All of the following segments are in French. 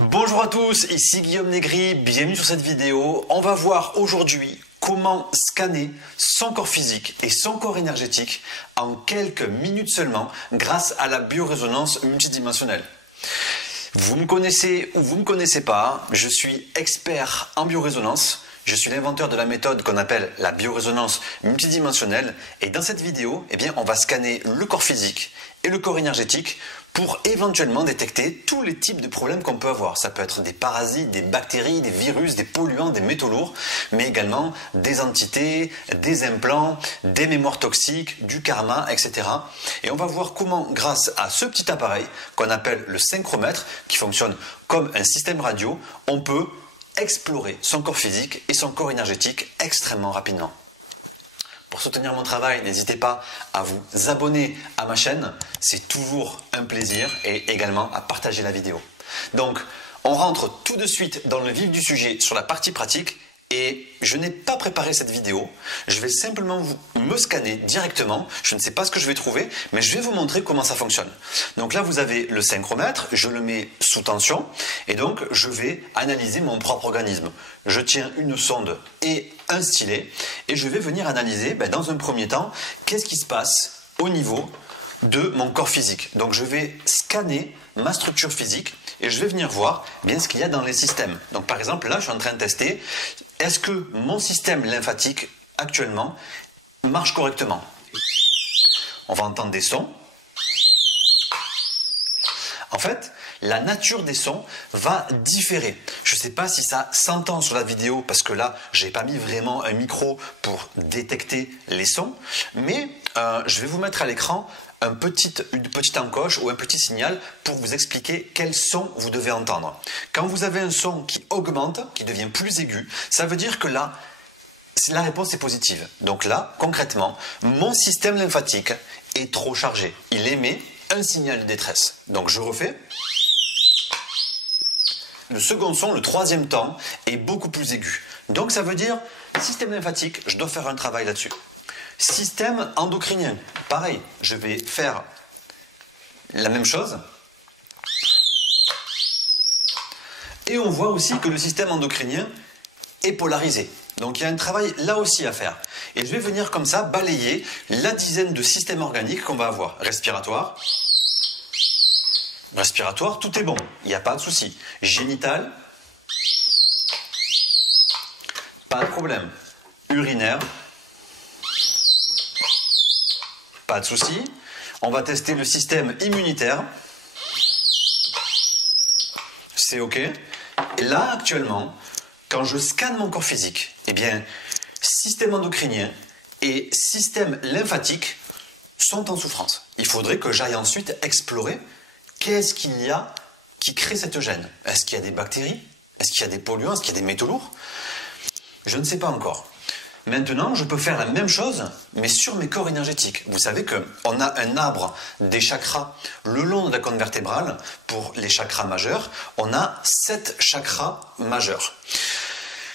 Bonjour à tous, ici Guillaume Négri, bienvenue sur cette vidéo. On va voir aujourd'hui comment scanner son corps physique et son corps énergétique en quelques minutes seulement grâce à la biorésonance multidimensionnelle. Vous me connaissez ou vous ne me connaissez pas, je suis expert en biorésonance. Je suis l'inventeur de la méthode qu'on appelle la biorésonance multidimensionnelle et dans cette vidéo, on va scanner le corps physique et le corps énergétique pour éventuellement détecter tous les types de problèmes qu'on peut avoir. Ça peut être des parasites, des bactéries, des virus, des polluants, des métaux lourds, mais également des entités, des implants, des mémoires toxiques, du karma, etc. Et on va voir comment, grâce à ce petit appareil qu'on appelle le synchromètre, qui fonctionne comme un système radio, on peut explorer son corps physique et son corps énergétique extrêmement rapidement. Pour soutenir mon travail, n'hésitez pas à vous abonner à ma chaîne, c'est toujours un plaisir, et également à partager la vidéo. Donc, on rentre tout de suite dans le vif du sujet sur la partie pratique. Et je n'ai pas préparé cette vidéo, je vais simplement me scanner directement, je ne sais pas ce que je vais trouver, mais je vais vous montrer comment ça fonctionne. Donc là vous avez le synchromètre, je le mets sous tension et donc je vais analyser mon propre organisme. Je tiens une sonde et un stylet et je vais venir analyser dans un premier temps qu'est-ce qui se passe au niveau de mon corps physique. Donc je vais scanner ma structure physique et je vais venir voir ce qu'il y a dans les systèmes. Donc par exemple là je suis en train de tester, est-ce que mon système lymphatique actuellement marche correctement? On va entendre des sons. En fait, la nature des sons va différer. Je ne sais pas si ça s'entend sur la vidéo parce que là, je n'ai pas mis vraiment un micro pour détecter les sons, mais je vais vous mettre à l'écran une petite encoche ou un petit signal pour vous expliquer quel son vous devez entendre. Quand vous avez un son qui augmente, qui devient plus aigu, ça veut dire que là, la réponse est positive. Donc là, concrètement, mon système lymphatique est trop chargé. Il émet un signal de détresse. Donc je refais. Le second son, le troisième temps, est beaucoup plus aigu. Donc ça veut dire, système lymphatique, je dois faire un travail là-dessus. Système endocrinien, pareil, je vais faire la même chose. Et on voit aussi que le système endocrinien est polarisé. Donc il y a un travail là aussi à faire. Et je vais venir comme ça balayer la dizaine de systèmes organiques qu'on va avoir. Respiratoire, tout est bon, il n'y a pas de souci. Génital, pas de problème. Urinaire, pas de souci. On va tester le système immunitaire. C'est OK. Et là, actuellement, quand je scanne mon corps physique, système endocrinien et système lymphatique sont en souffrance. Il faudrait que j'aille ensuite explorer qu'est-ce qu'il y a qui crée cette gêne. Est-ce qu'il y a des bactéries? Est-ce qu'il y a des polluants? Est-ce qu'il y a des métaux lourds? Je ne sais pas encore. Maintenant, je peux faire la même chose, mais sur mes corps énergétiques. Vous savez qu'on a un arbre des chakras le long de la colonne vertébrale. Pour les chakras majeurs, on a 7 chakras majeurs.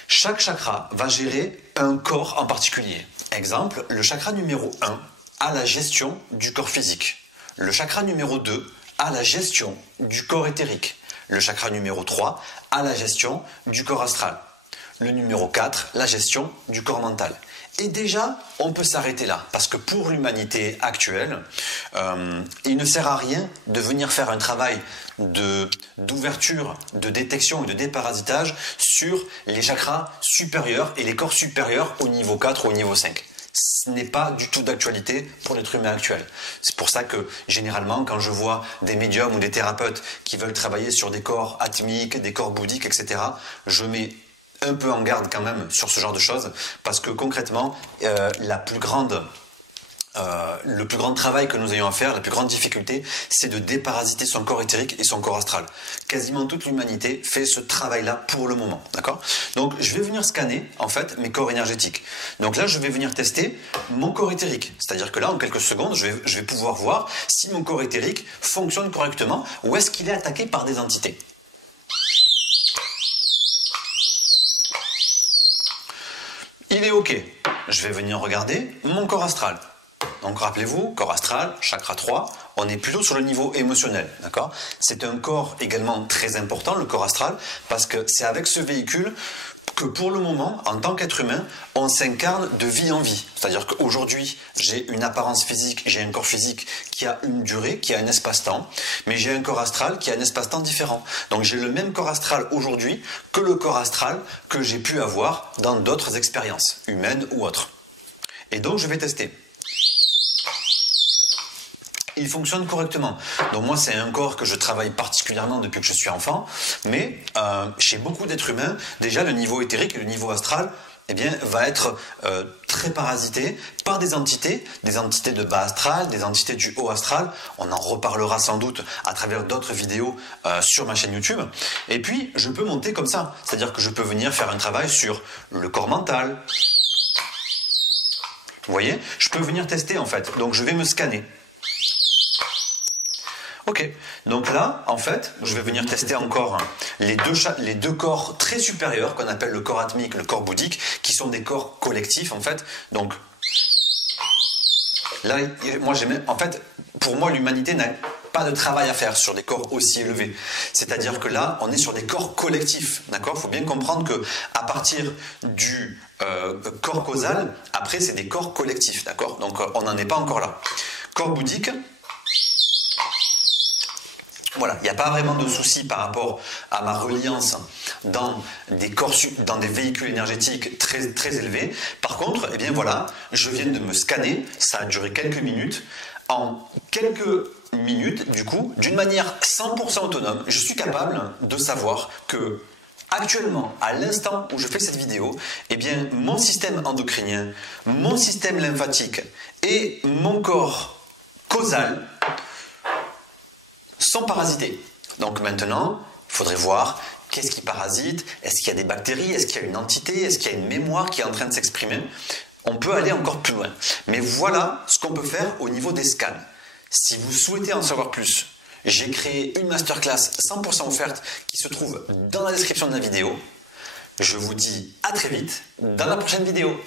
Chaque chakra va gérer un corps en particulier. Exemple, le chakra numéro 1 a la gestion du corps physique. Le chakra numéro 2 a la gestion du corps éthérique. Le chakra numéro 3 a la gestion du corps astral. Le numéro 4, la gestion du corps mental. Et déjà, on peut s'arrêter là, parce que pour l'humanité actuelle, il ne sert à rien de venir faire un travail d'ouverture, de détection et de déparasitage sur les chakras supérieurs et les corps supérieurs au niveau 4 ou au niveau 5. Ce n'est pas du tout d'actualité pour l'être humain actuel. C'est pour ça que généralement quand je vois des médiums ou des thérapeutes qui veulent travailler sur des corps atmiques, des corps bouddhiques, etc., je mets un peu en garde quand même sur ce genre de choses parce que concrètement le plus grand travail que nous ayons à faire, la plus grande difficulté, c'est de déparasiter son corps éthérique et son corps astral. Quasiment toute l'humanité fait ce travail-là pour le moment, d'accord? Donc je vais venir scanner en fait mes corps énergétiques. Donc là je vais venir tester mon corps éthérique, c'est-à-dire que là en quelques secondes je vais pouvoir voir si mon corps éthérique fonctionne correctement ou est-ce qu'il est attaqué par des entités. Il est OK. Je vais venir regarder mon corps astral. Donc rappelez-vous, corps astral, chakra 3, on est plutôt sur le niveau émotionnel, d'accord? C'est un corps également très important, le corps astral, parce que c'est avec ce véhicule que pour le moment, en tant qu'être humain, on s'incarne de vie en vie. C'est-à-dire qu'aujourd'hui, j'ai une apparence physique, j'ai un corps physique qui a une durée, qui a un espace-temps, mais j'ai un corps astral qui a un espace-temps différent. Donc j'ai le même corps astral aujourd'hui que le corps astral que j'ai pu avoir dans d'autres expériences, humaines ou autres. Et donc je vais tester. Il fonctionne correctement. Donc moi, c'est un corps que je travaille particulièrement depuis que je suis enfant, mais chez beaucoup d'êtres humains, déjà le niveau éthérique et le niveau astral, eh bien, va être très parasité par des entités de bas astral, des entités du haut astral. On en reparlera sans doute à travers d'autres vidéos sur ma chaîne YouTube. Et puis, je peux monter comme ça. C'est-à-dire que je peux venir faire un travail sur le corps mental. Vous voyez? Je peux venir tester en fait. Donc, je vais me scanner. Ok, donc là, en fait, je vais venir tester encore les deux corps très supérieurs qu'on appelle le corps atmique, le corps bouddhique, qui sont des corps collectifs en fait. Donc là, en fait, pour moi, l'humanité n'a pas de travail à faire sur des corps aussi élevés. C'est-à-dire que là, on est sur des corps collectifs, d'accord? Il faut bien comprendre que à partir du corps causal, après, c'est des corps collectifs, d'accord? Donc on n'en est pas encore là. Corps bouddhique. Voilà, il n'y a pas vraiment de souci par rapport à ma reliance dans des véhicules énergétiques très, très élevés. Par contre, eh bien voilà, je viens de me scanner, ça a duré quelques minutes. En quelques minutes, du coup, d'une manière 100% autonome, je suis capable de savoir que actuellement, à l'instant où je fais cette vidéo, eh bien, mon système endocrinien, mon système lymphatique et mon corps causal sont parasités. Donc maintenant, il faudrait voir qu'est-ce qui parasite, est-ce qu'il y a des bactéries, est-ce qu'il y a une entité, est-ce qu'il y a une mémoire qui est en train de s'exprimer. On peut aller encore plus loin. Mais voilà ce qu'on peut faire au niveau des scans. Si vous souhaitez en savoir plus, j'ai créé une masterclass 100% offerte qui se trouve dans la description de la vidéo. Je vous dis à très vite dans la prochaine vidéo.